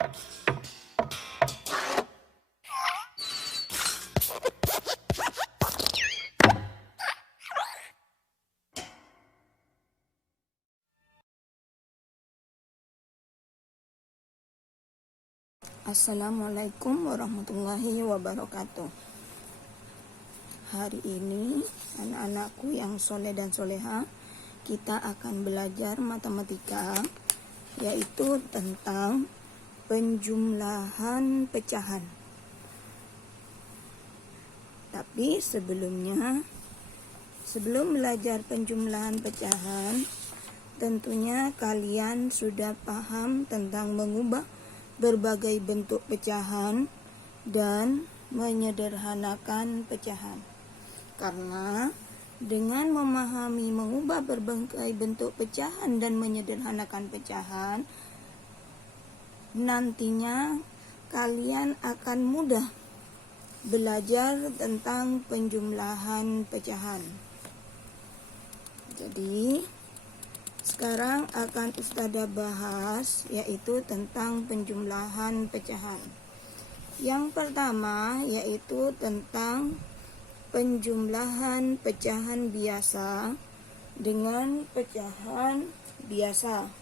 Assalamualaikum warahmatullahi wabarakatuh. Hari ini anak-anakku yang soleh dan soleha, kita akan belajar matematika, yaitu tentang penjumlahan pecahan. Tapi sebelum belajar penjumlahan pecahan, tentunya kalian sudah paham tentang mengubah berbagai bentuk pecahan dan menyederhanakan pecahan. Karena dengan memahami mengubah berbagai bentuk pecahan dan menyederhanakan pecahan, nantinya kalian akan mudah belajar tentang penjumlahan pecahan. Jadi sekarang akan Ustadzah bahas, yaitu tentang penjumlahan pecahan. Yang pertama yaitu tentang penjumlahan pecahan biasa dengan pecahan biasa.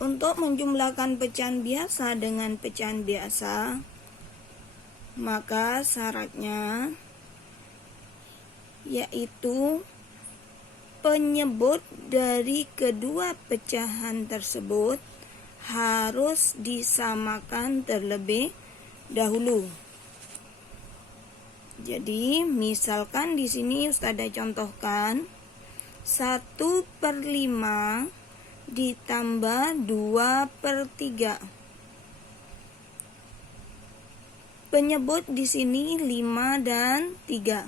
Untuk menjumlahkan pecahan biasa dengan pecahan biasa, maka syaratnya yaitu penyebut dari kedua pecahan tersebut harus disamakan terlebih dahulu. Jadi misalkan di sini Ustadzah contohkan 1/5 ditambah 2/3. Penyebut di sini 5 dan 3.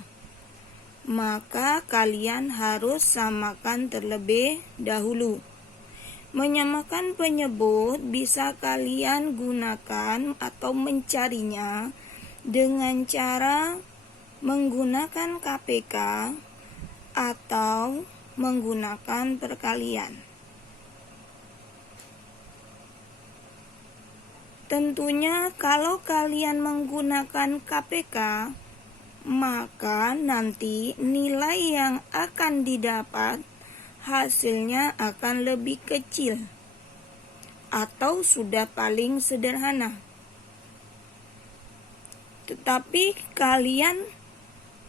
Maka kalian harus samakan terlebih dahulu. Menyamakan penyebut bisa kalian gunakan atau mencarinya dengan cara menggunakan KPK atau menggunakan perkalian. Tentunya kalau kalian menggunakan KPK, maka nanti nilai yang akan didapat hasilnya akan lebih kecil atau sudah paling sederhana. Tetapi kalian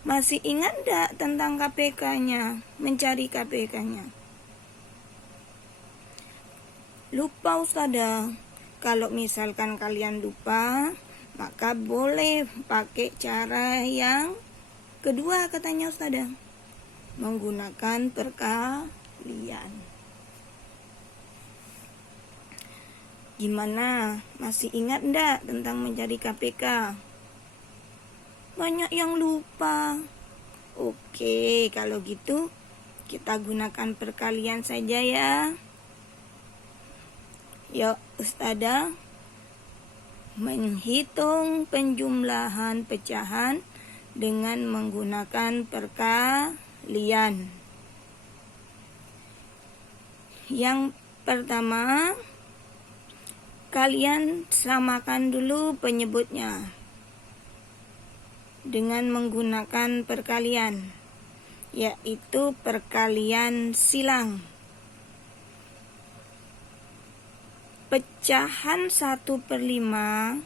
masih ingat tidak tentang KPK-nya, mencari KPK-nya? Lupa Ustadzah. Kalau misalkan kalian lupa, maka boleh pakai cara yang kedua katanya Ustadzah, menggunakan perkalian. Gimana? Masih ingat enggak tentang mencari KPK? Banyak yang lupa. Oke, kalau gitu kita gunakan perkalian saja ya. Yuk Ustadzah menghitung penjumlahan pecahan dengan menggunakan perkalian. Yang pertama, kalian samakan dulu penyebutnya dengan menggunakan perkalian, yaitu perkalian silang. Pecahan 1/5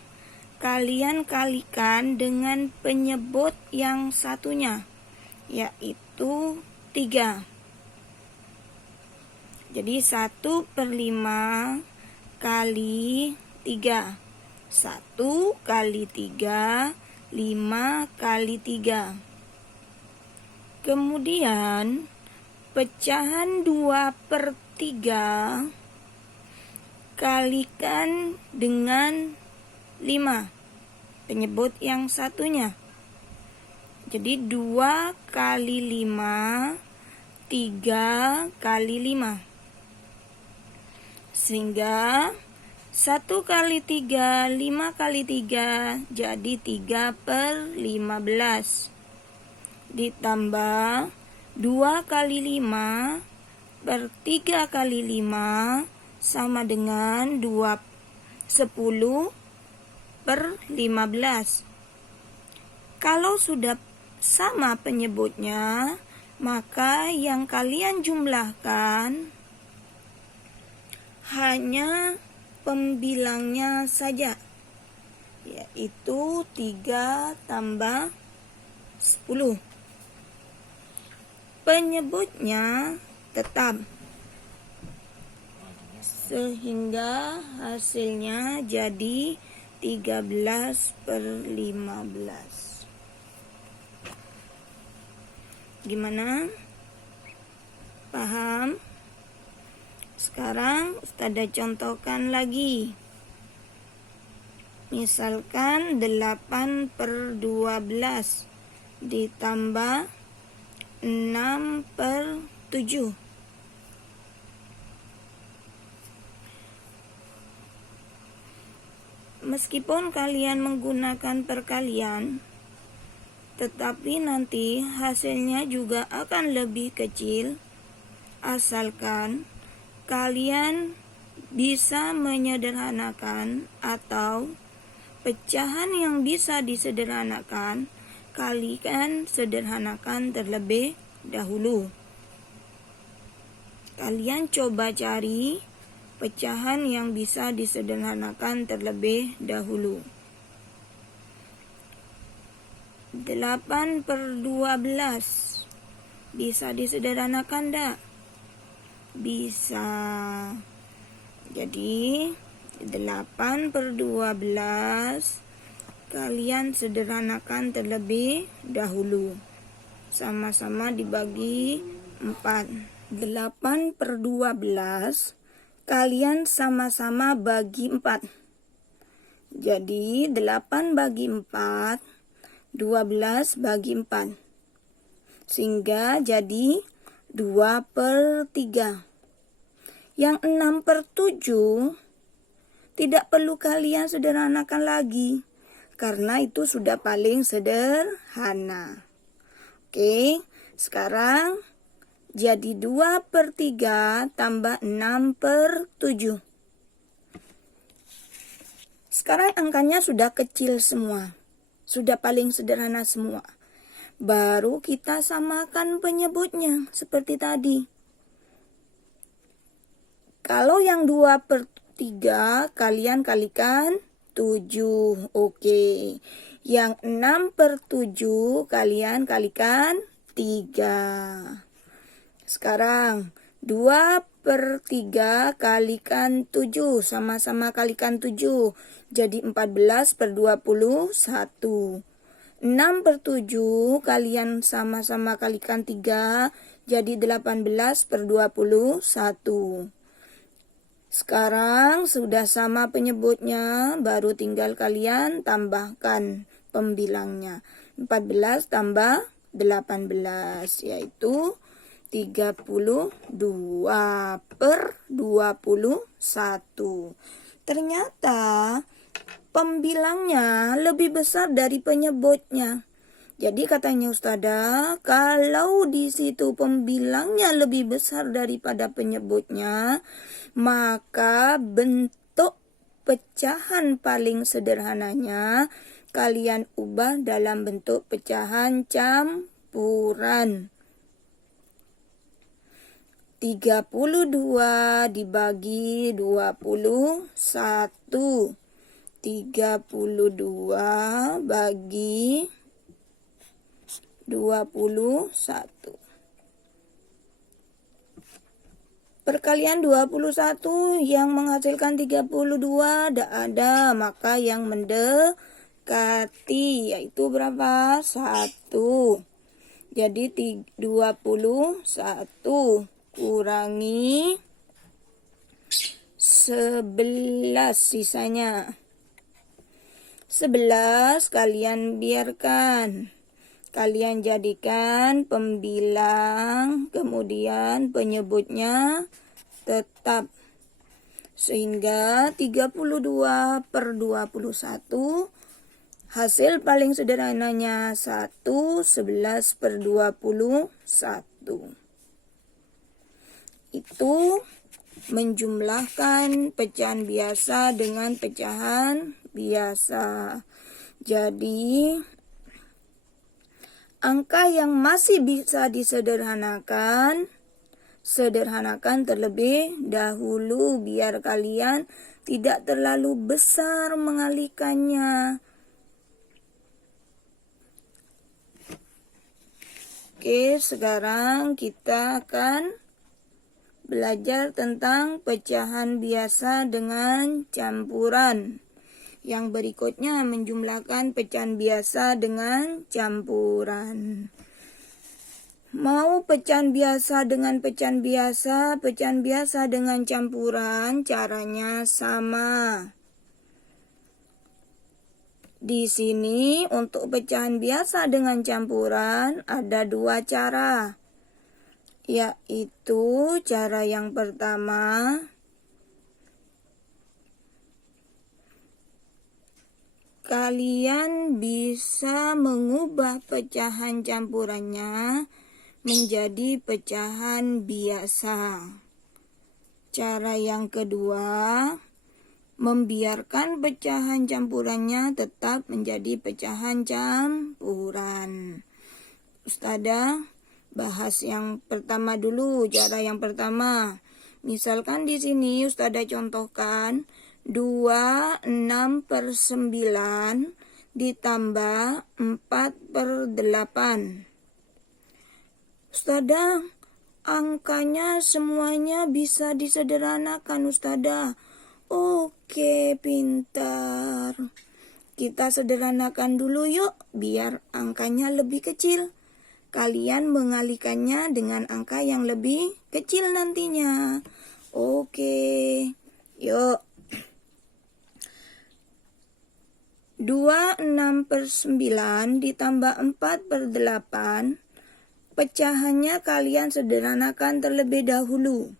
kalian kalikan dengan penyebut yang satunya, yaitu 3. Jadi 1/5 kali 3. 1 kali 3, 5 kali 3. Kemudian pecahan 2/3 kalikan dengan 5, penyebut yang satunya. Jadi 2 kali 5, 3 kali 5. Sehingga 1 kali 3, 5 kali 3, jadi 3/15. Ditambah 2 kali 5, per 3 kali 5 sama dengan 10 per 15. Kalau sudah sama penyebutnya, maka yang kalian jumlahkan hanya pembilangnya saja, yaitu 3 tambah 10. Penyebutnya tetap, sehingga hasilnya jadi 13 per 15. Gimana? Paham? Sekarang Ustazah contohkan lagi. Misalkan 8 per 12 ditambah 6 per 7. Meskipun kalian menggunakan perkalian, tetapi nanti hasilnya juga akan lebih kecil, asalkan kalian bisa menyederhanakan atau pecahan yang bisa disederhanakan, kalian sederhanakan terlebih dahulu. Kalian coba cari pecahan yang bisa disederhanakan terlebih dahulu. 8 per 12 bisa disederhanakan enggak? Bisa. Jadi 8 per 12 kalian sederhanakan terlebih dahulu. Sama-sama dibagi 4. 8 per 12 kalian sama-sama bagi 4. Jadi 8 bagi 4, 12 bagi 4. Sehingga jadi 2 per 3. Yang 6 per 7 tidak perlu kalian sederhanakan lagi, karena itu sudah paling sederhana. Oke, sekarang jadi 2 per 3 tambah 6 per 7. Sekarang angkanya sudah kecil semua, sudah paling sederhana semua. Baru kita samakan penyebutnya seperti tadi. Kalau yang 2 per 3 kalian kalikan 7. Oke. Yang 6 per 7 kalian kalikan 3. Sekarang 2 per 3 kalikan 7. Sama-sama kalikan 7. Jadi 14 per 21. 6 per 7 kalian sama-sama kalikan 3. Jadi 18 per 21. Sekarang sudah sama penyebutnya, baru tinggal kalian tambahkan pembilangnya. 14 tambah 18 yaitu 32 per 21. Ternyata pembilangnya lebih besar dari penyebutnya. Jadi katanya Ustazah, kalau di situ pembilangnya lebih besar daripada penyebutnya, maka bentuk pecahan paling sederhananya kalian ubah dalam bentuk pecahan campuran. 32 dibagi 21. 32 bagi 21. Perkalian 21 yang menghasilkan 32 tidak ada, maka yang mendekati yaitu berapa? 1. Jadi 21 kurangi 11 sisanya. 11 kalian biarkan. Kalian jadikan pembilang, kemudian penyebutnya tetap. Sehingga 32 per 21, hasil paling sederhananya 1, 11 per 21. yaitu menjumlahkan pecahan biasa dengan pecahan biasa. Jadi, angka yang masih bisa disederhanakan, sederhanakan terlebih dahulu biar kalian tidak terlalu besar mengalihkannya. Oke, sekarang kita akan belajar tentang pecahan biasa dengan campuran. Yang berikutnya menjumlahkan pecahan biasa dengan campuran. Mau pecahan biasa dengan pecahan biasa dengan campuran, caranya sama. Di sini untuk pecahan biasa dengan campuran ada dua cara. Yaitu cara yang pertama, kalian bisa mengubah pecahan campurannya menjadi pecahan biasa. Cara yang kedua, membiarkan pecahan campurannya tetap menjadi pecahan campuran. Ustadzah bahas yang pertama dulu, cara yang pertama. Misalkan di sini Ustadzah contohkan 26/9 ditambah 4/8. Ustadzah, angkanya semuanya bisa disederhanakan Ustadzah. Oke, pintar. Kita sederhanakan dulu yuk, biar angkanya lebih kecil. Kalian mengalihkannya dengan angka yang lebih kecil nantinya. Oke, yuk. 26/9 ditambah 4/8. Pecahannya kalian sederhanakan terlebih dahulu.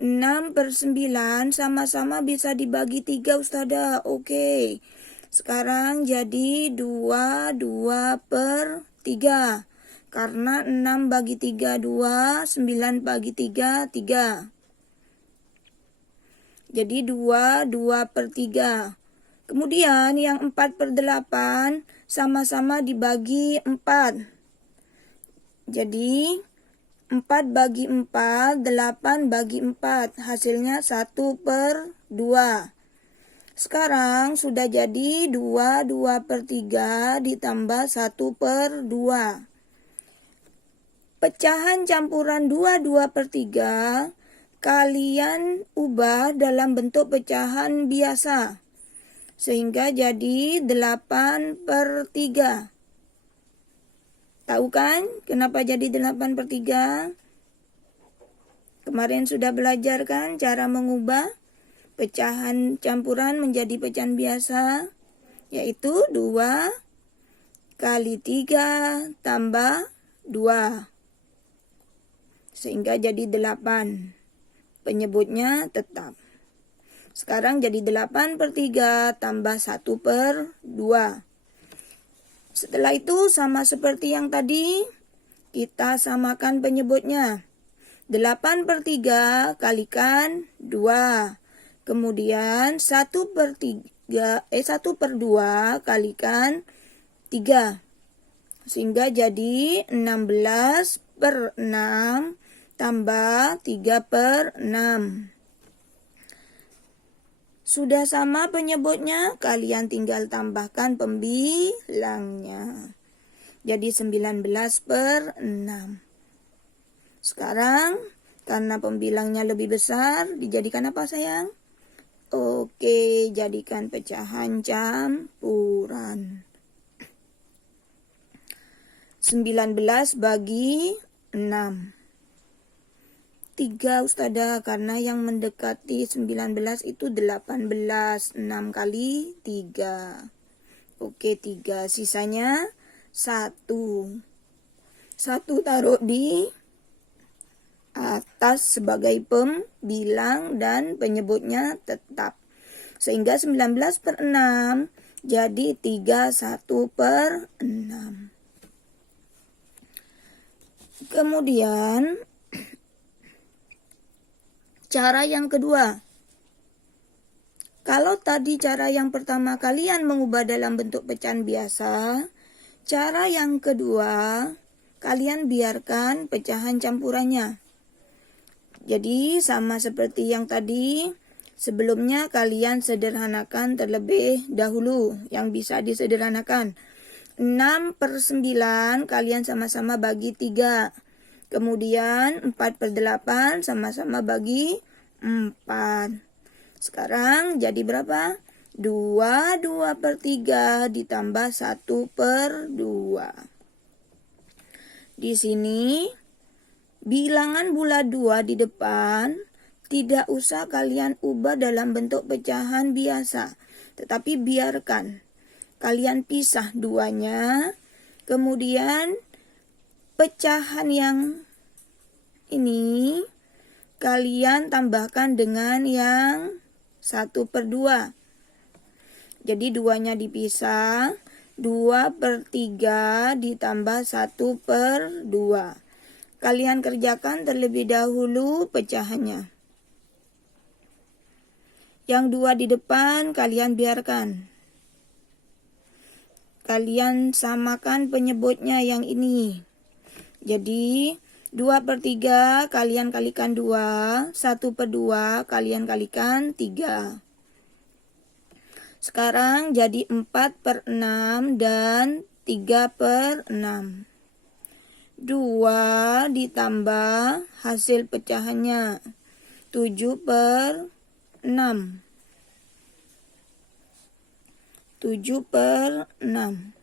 6/9 sama-sama bisa dibagi 3 Ustadzah. Oke. Sekarang jadi 2/3. Karena 6 bagi 3 2, 9 bagi 3 3. Jadi 2/3. Kemudian yang 4/8 sama-sama dibagi 4. Jadi 4 bagi 4, 8 bagi 4. Hasilnya 1/2. Sekarang sudah jadi 2/3 ditambah 1/2. Pecahan campuran 2/3 kalian ubah dalam bentuk pecahan biasa. Sehingga jadi 8/3. Tahu kan kenapa jadi 8/3? Kemarin sudah belajar kan cara mengubah pecahan campuran menjadi pecahan biasa, yaitu 2 kali 3 tambah 2. Sehingga jadi 8. Penyebutnya tetap. Sekarang jadi 8/3 tambah 1/2. Setelah itu sama seperti yang tadi, kita samakan penyebutnya. 8/3 kalikan 2. Kemudian 1/2 kalikan 3. Sehingga jadi 16/6 tambah 3/6. Sudah sama penyebutnya, kalian tinggal tambahkan pembilangnya. Jadi 19/6. Sekarang, karena pembilangnya lebih besar, dijadikan apa sayang? Oke, jadikan pecahan campuran. 19 bagi 6. 3 Ustadzah, karena yang mendekati 19 itu 18. 6 kali 3. Oke, 3. Sisanya 1. 1 taruh di atas sebagai pembilang dan penyebutnya tetap. Sehingga 19/6 jadi 31/6. Kemudian Cara yang kedua. Kalau tadi cara yang pertama kalian mengubah dalam bentuk pecahan biasa, cara yang kedua kalian biarkan pecahan campurannya. Jadi sama seperti yang tadi, sebelumnya kalian sederhanakan terlebih dahulu yang bisa disederhanakan. 6/9 kalian sama-sama bagi 3. Kemudian 4/8 sama-sama bagi 4. Sekarang jadi berapa? 2/3 ditambah 1/2. Di sini bilangan bulat 2 di depan tidak usah kalian ubah dalam bentuk pecahan biasa. Tetapi biarkan kalian pisah duanya. Kemudian pecahan yang ini kalian tambahkan dengan yang 1/2. Jadi duanya dipisah. 2/3 ditambah 1/2. Kalian kerjakan terlebih dahulu pecahannya. Yang 2 di depan kalian biarkan. Kalian samakan penyebutnya yang ini. Jadi 2/3 kalian kalikan 2, 1/2 kalian kalikan 3. Sekarang jadi 4/6 dan 3/6. 2 ditambah hasil pecahannya 7/6. 7/6.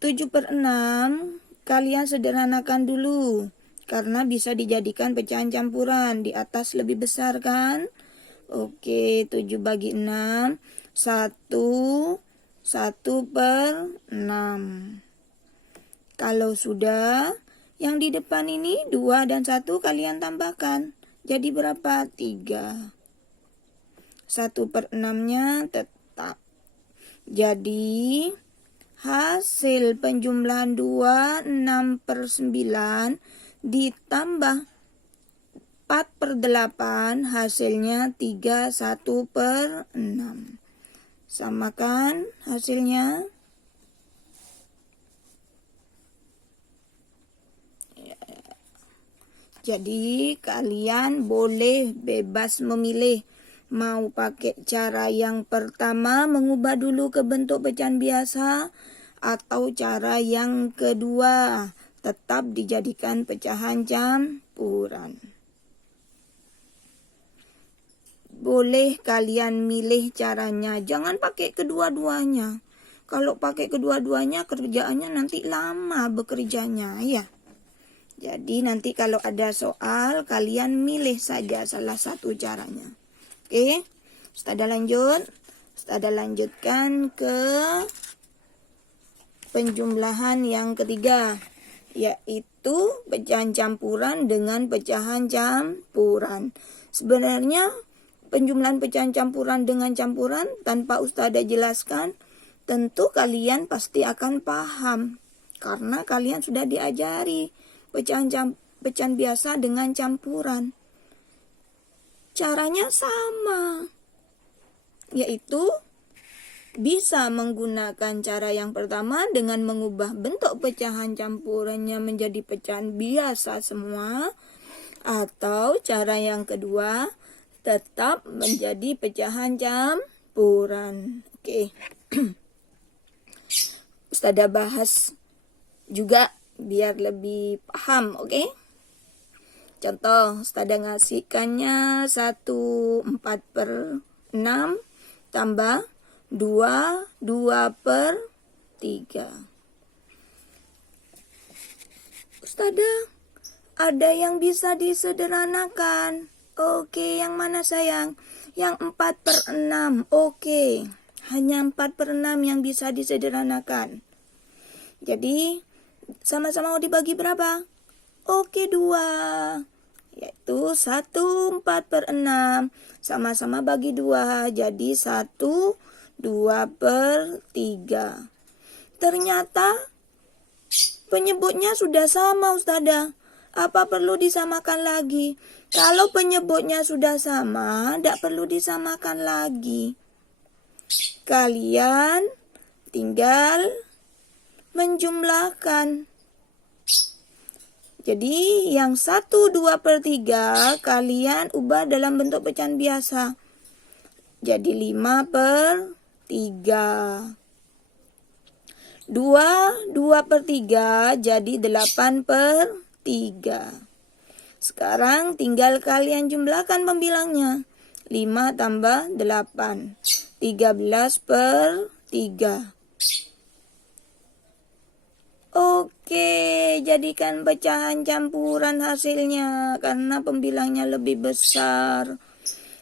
7/6 kalian sederhanakan dulu karena bisa dijadikan pecahan campuran. Di atas lebih besar kan? Oke, 7 bagi 6 1/6. Kalau sudah, yang di depan ini 2 dan 1 kalian tambahkan. Jadi berapa? 3. 1/6-nya tetap. Jadi hasil penjumlahan 2, 6/9 ditambah 4/8 hasilnya 3, 1/6. Samakan hasilnya. Jadi kalian boleh bebas memilih. Mau pakai cara yang pertama mengubah dulu ke bentuk pecahan biasa atau cara yang kedua tetap dijadikan pecahan campuran. Boleh kalian milih caranya, jangan pakai kedua-duanya. Kalau pakai kedua-duanya kerjaannya nanti lama bekerjanya ya. Jadi nanti kalau ada soal kalian milih saja salah satu caranya. Oke, Ustada lanjut. Ustada lanjutkan ke penjumlahan yang ketiga, yaitu pecahan campuran dengan pecahan campuran. Sebenarnya penjumlahan pecahan campuran dengan campuran tanpa Ustada jelaskan, tentu kalian pasti akan paham karena kalian sudah diajari pecahan biasa dengan campuran. Caranya sama, yaitu bisa menggunakan cara yang pertama dengan mengubah bentuk pecahan campurannya menjadi pecahan biasa semua, atau cara yang kedua tetap menjadi pecahan campuran. Oke. Ustada bahas juga biar lebih paham, oke? Contoh, Ustada ngasihkannya 1/4/6 tambah 2/3. Ustada, ada yang bisa disederhanakan. Oke, yang mana sayang? Yang 4/6. Oke, hanya 4/6 yang bisa disederhanakan. Jadi, sama-sama mau dibagi berapa? Oke, 2. Yaitu 1/4/6. Sama-sama bagi 2. Jadi 1/2/3. Ternyata penyebutnya sudah sama, Ustada. Apa perlu disamakan lagi? Kalau penyebutnya sudah sama, tidak perlu disamakan lagi. Kalian tinggal menjumlahkan. Jadi yang 1/2/3 kalian ubah dalam bentuk pecahan biasa. Jadi 5/3. 2/3 jadi 8/3. Sekarang tinggal kalian jumlahkan pembilangnya. 5 tambah 8. 13/3. Oke, jadikan pecahan campuran hasilnya karena pembilangnya lebih besar.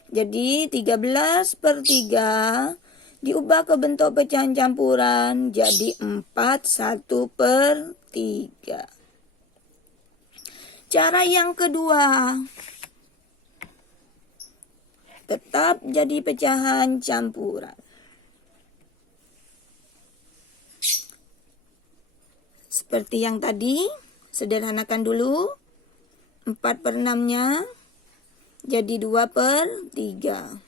Jadi 13/3 diubah ke bentuk pecahan campuran jadi 4/1/3. Cara yang kedua, tetap jadi pecahan campuran. Seperti yang tadi, sederhanakan dulu. 4/6-nya jadi 2/3.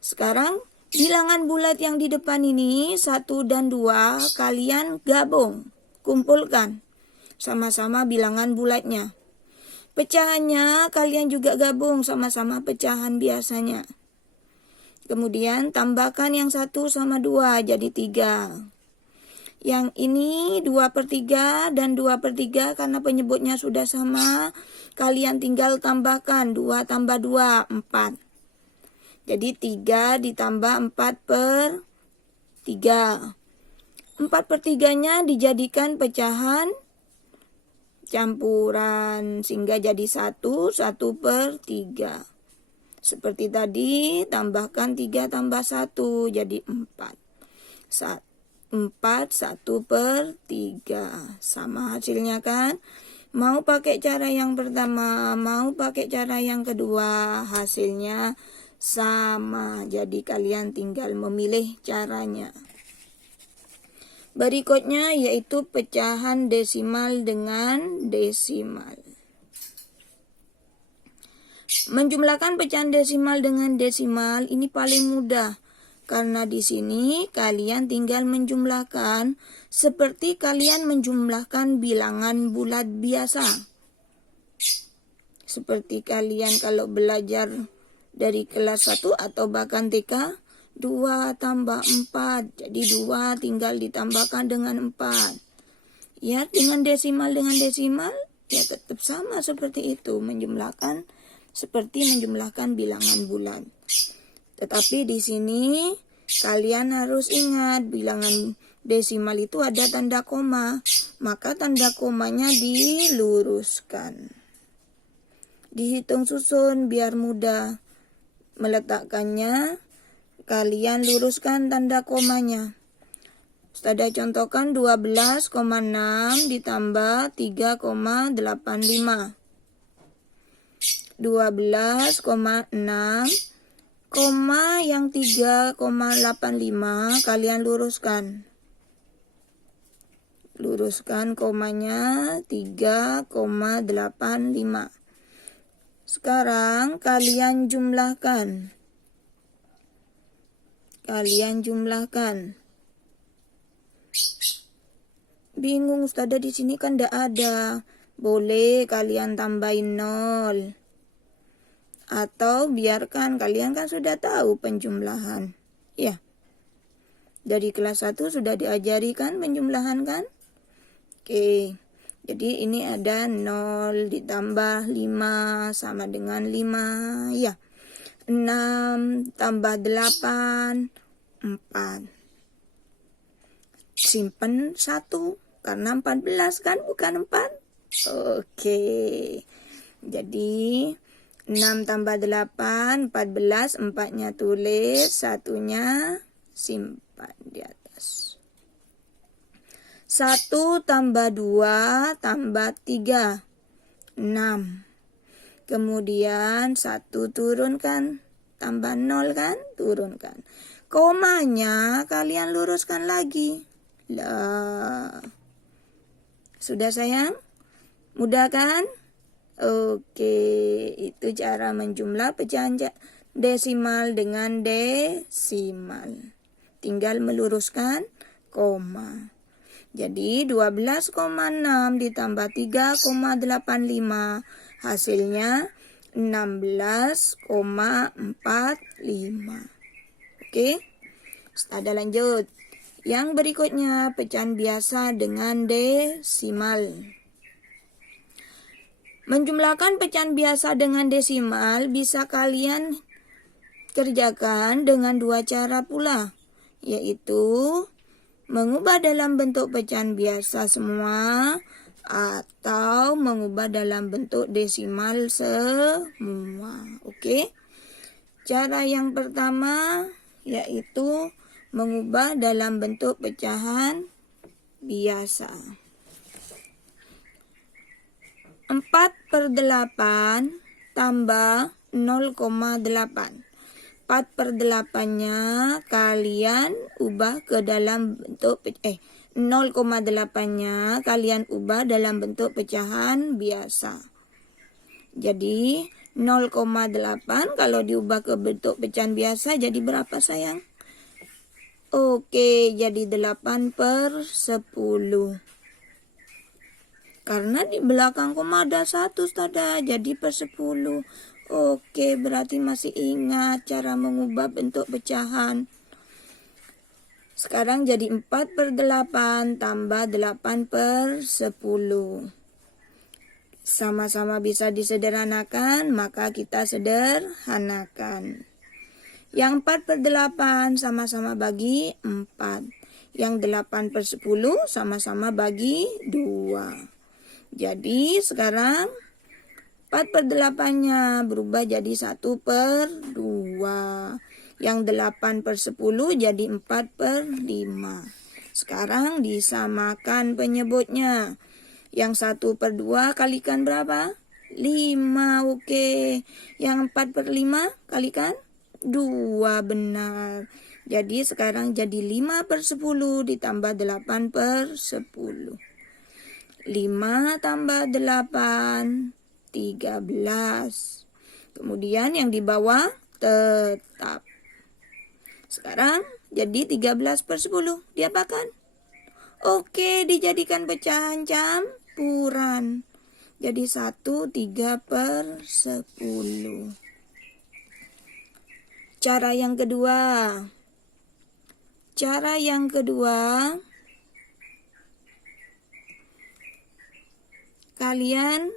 Sekarang bilangan bulat yang di depan ini 1 dan 2 kalian gabung, kumpulkan. Sama-sama bilangan bulatnya. Pecahannya kalian juga gabung sama-sama pecahan biasanya. Kemudian tambahkan yang 1 sama 2 jadi 3. Yang ini 2/3 dan 2/3 karena penyebutnya sudah sama. Kalian tinggal tambahkan 2 tambah 2, 4. Jadi 3 ditambah 4/3. 4/3-nya dijadikan pecahan campuran sehingga jadi 1/3. Seperti tadi, tambahkan 3 tambah 1 jadi 4. 1/3. Sama hasilnya kan? Mau pakai cara yang pertama, mau pakai cara yang kedua, hasilnya sama. Jadi kalian tinggal memilih caranya. Berikutnya yaitu pecahan desimal dengan desimal. Menjumlahkan pecahan desimal dengan desimal ini paling mudah. Karena di sini kalian tinggal menjumlahkan seperti kalian menjumlahkan bilangan bulat biasa. Seperti kalian kalau belajar dari kelas 1 atau bahkan TK, 2 tambah 4. Jadi 2 tinggal ditambahkan dengan 4. Ya, dengan desimal ya tetap sama seperti itu. Menjumlahkan seperti menjumlahkan bilangan bulat. Tetapi di sini kalian harus ingat bilangan desimal itu ada tanda koma. Maka tanda komanya diluruskan. Dihitung susun biar mudah meletakkannya. Kalian luruskan tanda komanya. Saya contohkan 12,6 ditambah 3,85. 12,6 koma yang 3,85 kalian luruskan. Luruskan komanya 3,85. Sekarang kalian jumlahkan. Bingung Ustazah, di sini kan tidak ada. Boleh kalian tambahin 0. Atau biarkan, kalian kan sudah tahu penjumlahan. Ya. Dari kelas 1 sudah diajari kan penjumlahan kan? Oke. Jadi ini ada 0 ditambah 5 sama dengan 5. Ya. 6 tambah 8, 4. Simpen 1. Karena 14 kan, bukan 4. Oke. Jadi 6 tambah 8, 14, 4-nya tulis, 1-nya simpan di atas. 1 tambah 2 tambah 3, 6. Kemudian 1 turunkan, tambah 0 kan, turunkan. Komanya kalian luruskan lagi. Lah. Sudah sayang? Mudah kan? Oke, itu cara menjumlah pecahan desimal dengan desimal. Tinggal meluruskan koma. Jadi 12,6 ditambah 3,85 hasilnya 16,45. Oke, ada lanjut. Yang berikutnya pecahan biasa dengan desimal. Menjumlahkan pecahan biasa dengan desimal bisa kalian kerjakan dengan dua cara pula, yaitu mengubah dalam bentuk pecahan biasa semua atau mengubah dalam bentuk desimal semua. Oke. Cara yang pertama yaitu mengubah dalam bentuk pecahan biasa. 4/8 tambah 0,8. 4/8-nya kalian ubah ke dalam bentuk 0,8-nya kalian ubah dalam bentuk pecahan biasa. Jadi 0,8 kalau diubah ke bentuk pecahan biasa jadi berapa sayang? Oke, jadi 8/10. Karena di belakang koma ada 1 tada, jadi per 10. Oke, berarti masih ingat cara mengubah bentuk pecahan. Sekarang jadi 4/8 tambah 8/10. Sama-sama bisa disederhanakan, maka kita sederhanakan. Yang 4/8 sama-sama bagi 4. Yang 8/10 sama-sama bagi 2. Jadi sekarang 4/8-nya berubah jadi 1/2. Yang 8/10 jadi 4/5. Sekarang disamakan penyebutnya. Yang 1/2 kalikan berapa? 5. Oke. Yang 4/5 kalikan 2. Benar. Jadi sekarang jadi 5/10 ditambah 8/10. 5 tambah 8, 13. Kemudian yang di bawah tetap. Sekarang jadi 13/10. Diapakan? Oke, dijadikan pecahan campuran. Jadi 1 3/10. Cara yang kedua. Kalian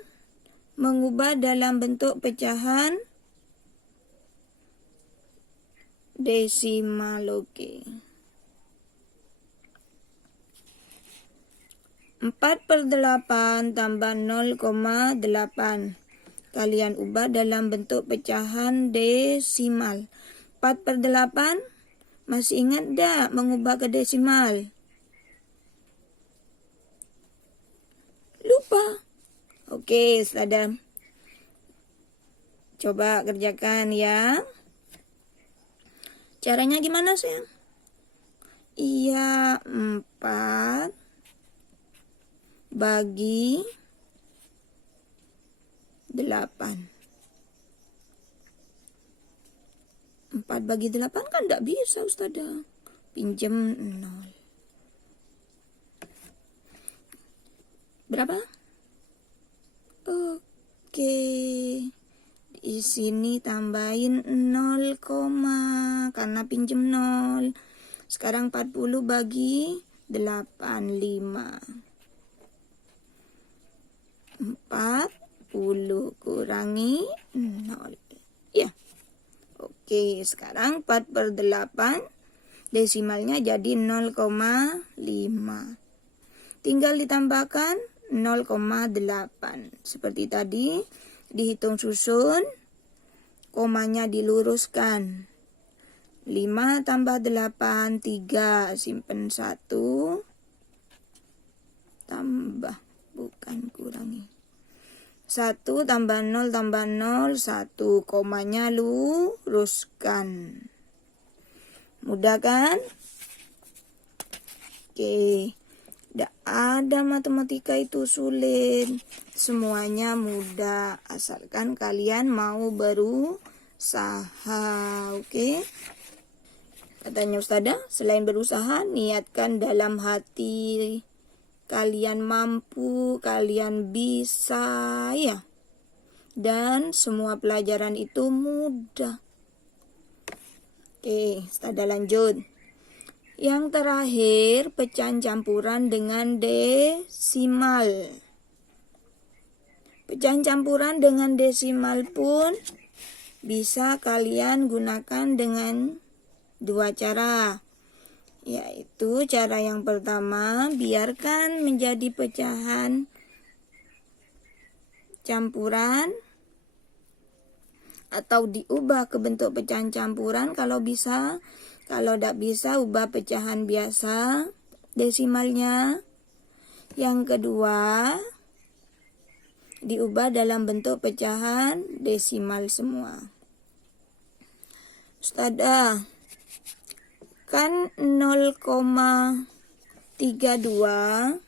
mengubah dalam bentuk pecahan desimal. Oke. 4/8 tambah 0,8. Kalian ubah dalam bentuk pecahan desimal. 4/8 masih ingat enggak mengubah ke desimal? Lupa. Oke, sudah. Coba kerjakan ya. Caranya gimana sayang? Iya, 4 bagi 8. 4 bagi 8 kan enggak bisa Ustazah. Pinjam 0. Berapa? Oke. Di sini tambahin 0, karena pinjam 0. Sekarang 40 bagi 8, 5. 40 kurangi 0. Ya. Oke, sekarang 4/8 desimalnya jadi 0,5. Tinggal ditambahkan 0,8. Seperti tadi, dihitung susun, komanya diluruskan. 5 tambah 8, 3. Simpen 1. Tambah, bukan kurangi. 1 tambah 0 tambah 0, 1. Komanya luruskan. Mudah kan? Oke. Tidak ada matematika itu sulit. Semuanya mudah. Asalkan kalian mau berusaha. Oke? Katanya Ustazah, selain berusaha, niatkan dalam hati. Kalian mampu, kalian bisa, ya. Dan semua pelajaran itu mudah. Oke, Ustazah lanjut. Yang terakhir, pecahan campuran dengan desimal. Pecahan campuran dengan desimal pun bisa kalian gunakan dengan dua cara. Yaitu cara yang pertama, biarkan menjadi pecahan campuran atau diubah ke bentuk pecahan campuran kalau bisa. Kalau tidak bisa, ubah pecahan biasa desimalnya. Yang kedua, diubah dalam bentuk pecahan desimal semua. Ustazah, kan 0,32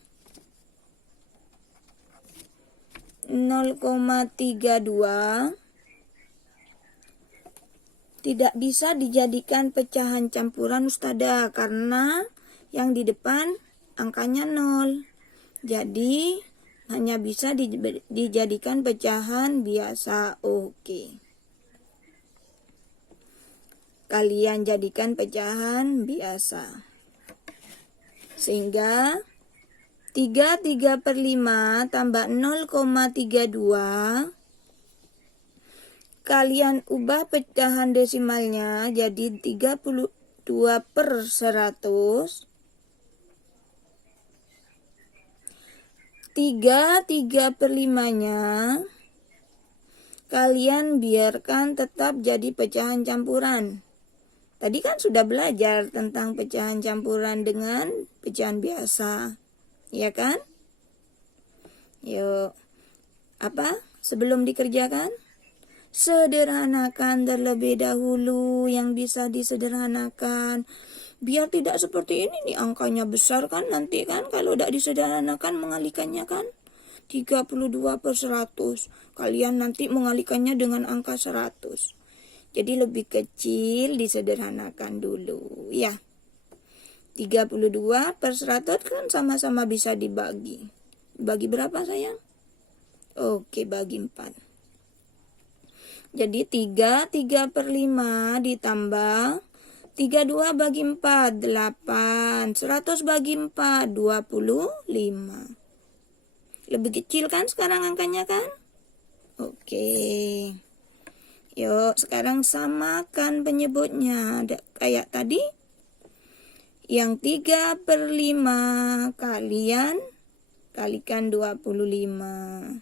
tidak bisa dijadikan pecahan campuran Ustazah, karena yang di depan angkanya 0. Jadi hanya bisa dijadikan pecahan biasa. Oke. Kalian jadikan pecahan biasa. Sehingga 3/5 tambah 0,32 kalian ubah pecahan desimalnya jadi 32/100. 3/5-nya kalian biarkan tetap jadi pecahan campuran. Tadi kan sudah belajar tentang pecahan campuran dengan pecahan biasa, ya kan? Yuk, apa? Sebelum dikerjakan, sederhanakan terlebih dahulu yang bisa disederhanakan. Biar tidak seperti ini nih, angkanya besar kan nanti kan kalau tidak disederhanakan mengalikannya kan. 32/100. Kalian nanti mengalikannya dengan angka 100. Jadi lebih kecil disederhanakan dulu ya. 32/100 kan sama-sama bisa dibagi. Bagi berapa sayang? Oke, bagi 4. Jadi 3/5 ditambah 32 bagi 4, 8. 100 bagi 4, 25. Lebih kecil kan sekarang angkanya kan? Oke. Yuk, sekarang samakan penyebutnya. Kayak tadi. Yang 3/5 kalian kalikan 25.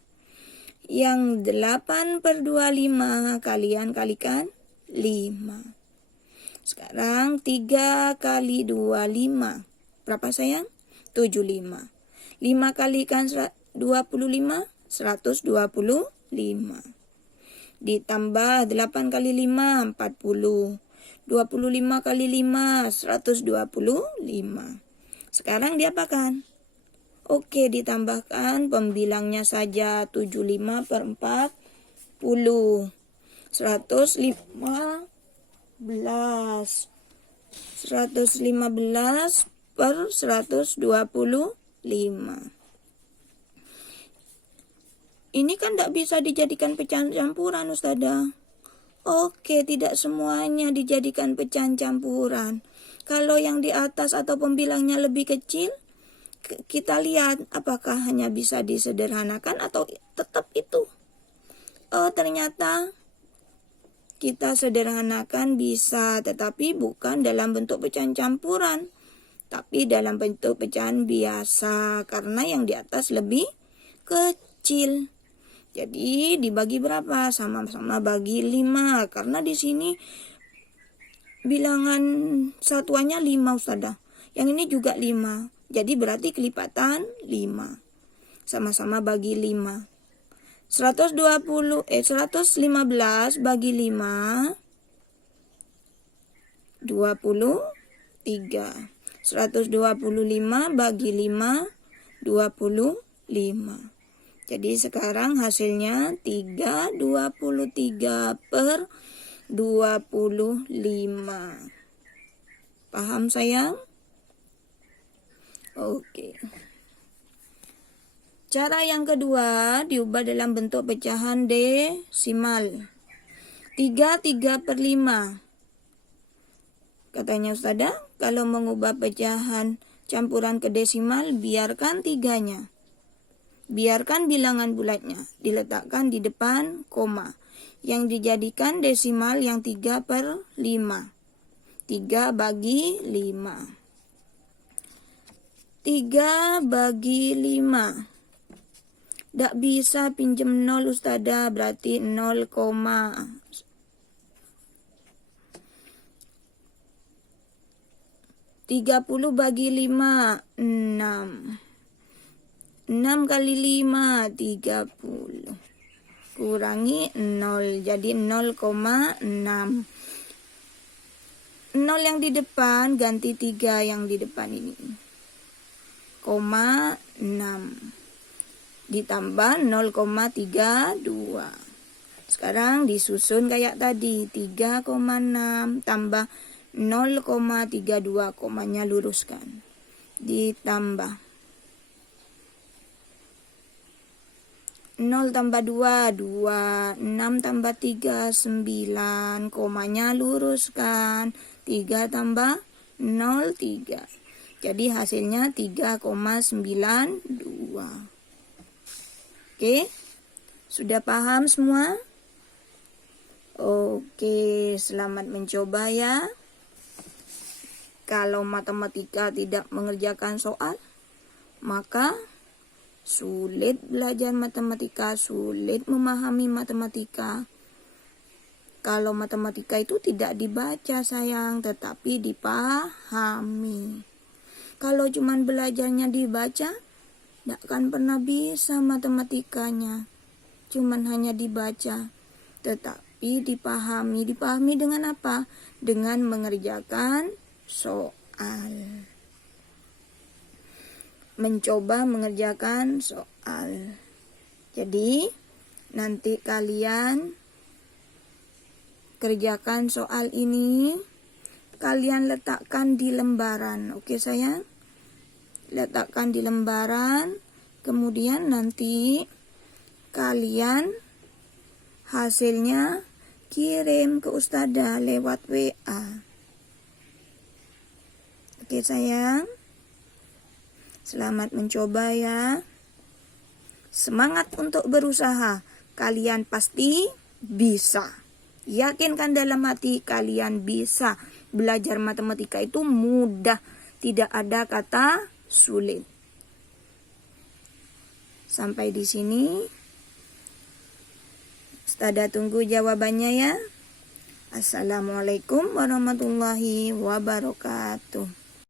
Yang 8/25 kalian kalikan 5. Sekarang 3 kali 2, 5. Berapa sayang? 75. 5 kalikan 25, 125. Ditambah 8 kali 5, 40. 25 kali 5, 125. Sekarang diapakan? Oke, ditambahkan pembilangnya saja 75/40. 115. 115/125. Ini kan tidak bisa dijadikan pecahan campuran Ustazah. Oke, tidak semuanya dijadikan pecahan campuran. Kalau yang di atas atau pembilangnya lebih kecil, kita lihat apakah hanya bisa disederhanakan atau tetap itu. Oh, ternyata kita sederhanakan bisa, tetapi bukan dalam bentuk pecahan campuran, tapi dalam bentuk pecahan biasa, karena yang di atas lebih kecil. Jadi dibagi berapa? Sama-sama bagi 5, karena di sini bilangan satuannya 5 Ustazah. Yang ini juga 5. Jadi berarti kelipatan 5. Sama-sama bagi 5. 115 bagi 5, 23. 125 bagi 5, 25. Jadi sekarang hasilnya 3/23 per 25. Paham sayang? Oke. Cara yang kedua diubah dalam bentuk pecahan desimal. 3/5. Katanya Ustazah, kalau mengubah pecahan campuran ke desimal, biarkan 3-nya. Biarkan bilangan bulatnya diletakkan di depan koma. Yang dijadikan desimal yang 3/5. 3 bagi 5. 3 bagi 5. Tidak bisa pinjam 0 Ustazah, berarti 0, 30 bagi 5, 6. 6 kali 5, 30. Kurangi 0, jadi 0,6. 0 yang di depan, ganti 3 yang di depan ini. 6. Ditambah 0,32. Sekarang disusun kayak tadi, 3,6 tambah 0,32, komanya luruskan. Ditambah 0 tambah 2, 2. 6 tambah 3, 9. Komanya luruskan. 3 tambah 0, 3. Jadi hasilnya 3,92. Oke, sudah paham semua? Oke, selamat mencoba ya. Kalau matematika tidak mengerjakan soal, maka sulit belajar matematika, sulit memahami matematika. Kalau matematika itu tidak dibaca sayang, tetapi dipahami. Kalau cuman belajarnya dibaca, tidak akan pernah bisa matematikanya. Cuman hanya dibaca, tetapi dipahami. Dipahami dengan apa? Dengan mengerjakan soal. Mencoba mengerjakan soal. Jadi nanti kalian kerjakan soal ini, kalian letakkan di lembaran. Oke sayang? Letakkan di lembaran. Kemudian nanti kalian hasilnya kirim ke Ustazah lewat WA. Oke sayang, selamat mencoba ya. Semangat untuk berusaha, kalian pasti bisa. Yakinkan dalam hati kalian bisa. Belajar matematika itu mudah, tidak ada kata sulit. Sampai di sini. Ustazah tunggu jawabannya ya. Assalamualaikum warahmatullahi wabarakatuh.